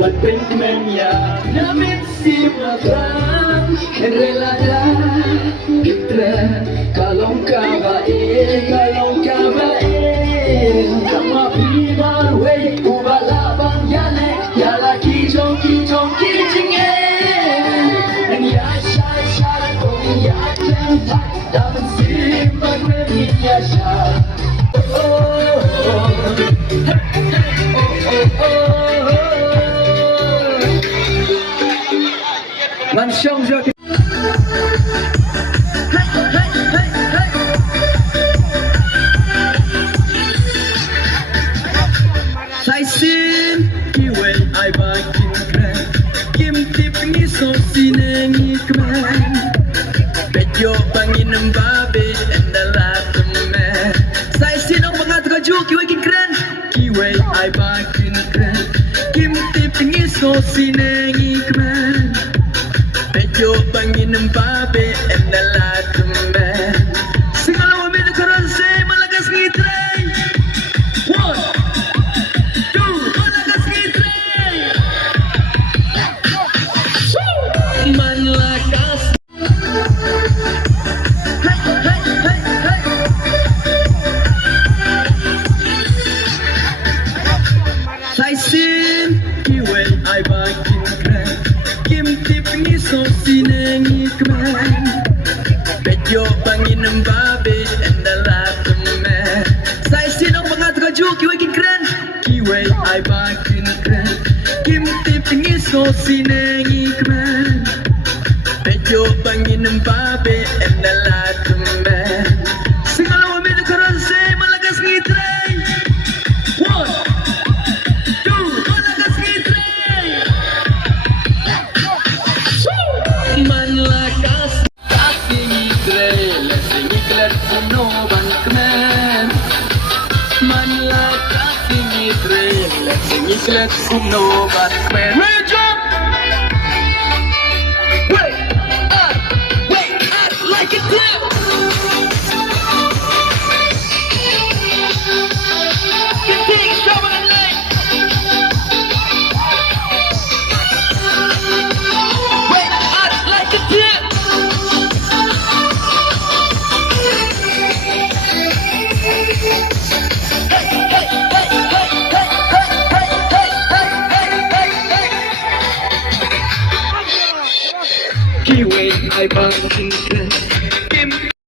มันเป็นแม่ยาน้ำมิตรสิมาครั้งเรลาดาพิตระkalau kabae kama pibar we ubala bang yale ya la kijong kijinge and ya shai kong ya kem tak dapat simpan ya shai Lan Xiong Zhe Sai xin ki wen ai ba kim kren kim tip ni so sine ni kren bet yo bangin ng babe and the last man sai xin ang mga traju ki wen kren ki wen ai ba kim kren kim tip ni so sine ni kren bet yo bangin ng babe and the last man singala wa min karan say malakas ni tray one Sai xin ki wen ai ba kim kren kim tip ni so sine ni kren bet yo bangin ng babe and the last man Sai xin ang mga traju ki wen kren ki wen ai ba kim kren kim tip ni so sine ni kren bet yo bangin ng babe and the last man singala wa min karan say malakas ni tray one Manlakas kasing itre lesing iklet kuno bankmen Manlakas kasing itre lesing iklet kuno bankmen Wait, like it clap